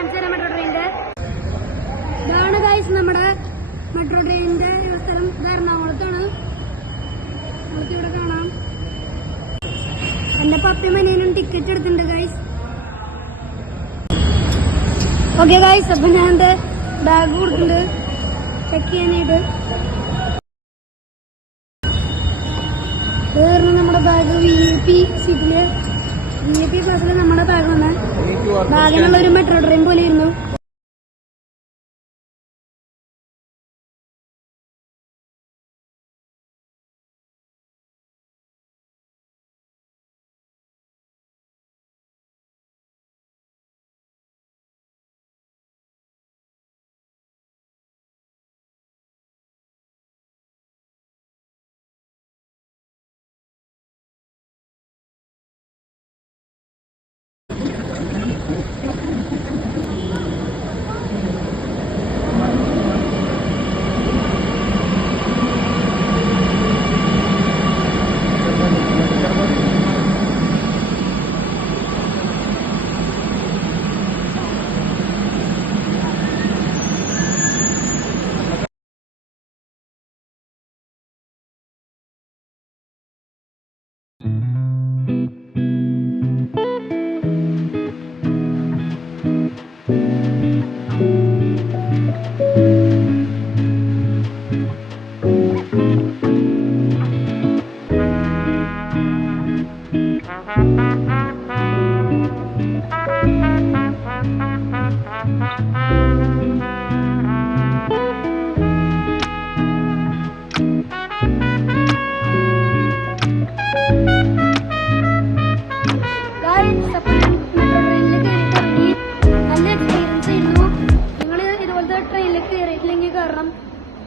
കാണിച്ചു തരാം മെട്രോ ട്രെയിനിന്റെ. ഇതാണ് ഗൈസ് നമ്മുടെ മെട്രോ ട്രെയിനിന്റെ സ്ഥലം. ഇത് എറണാകുളത്താണ്. നമുക്ക് ഇവിടെ കാണാം. എന്റെ പപ്പയും അനിയനും ടിക്കറ്റ് എടുത്തിട്ടുണ്ട് ഗൈസ്. ഓക്കെ ഗൈസ്, അപ്പൊ ഞാൻ എന്റെ ബാഗ് കൊടുക്കുന്നുണ്ട് ചെക്ക് ചെയ്യാനായിട്ട്. നമ്മുടെ ബാഗ് VIP സീറ്റില് VIP ക്ലാസ്സില് നമ്മുടെ ബാഗ് വന്ന ബാഗിനുള്ള ഒരു മെട്രോ ട്രെയിൻ പോലെ ഇരുന്നു.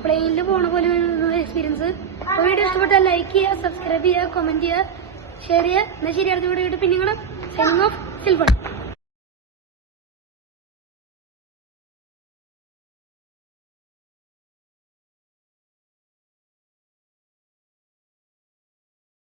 പ്ലെയിനിൽ പോണ പോലെ എക്സ്പീരിയൻസ്. വീഡിയോ ഇഷ്ടപ്പെട്ടാൽ ലൈക്ക് ചെയ്യുക, സബ്സ്ക്രൈബ് ചെയ്യുക, കമന്റ് ചെയ്യുക, ഷെയർ ചെയ്യുക. എന്നാൽ ശരി, അടുത്ത വീഡിയോ പിന്നെ സൈനിങ് ഓഫ്.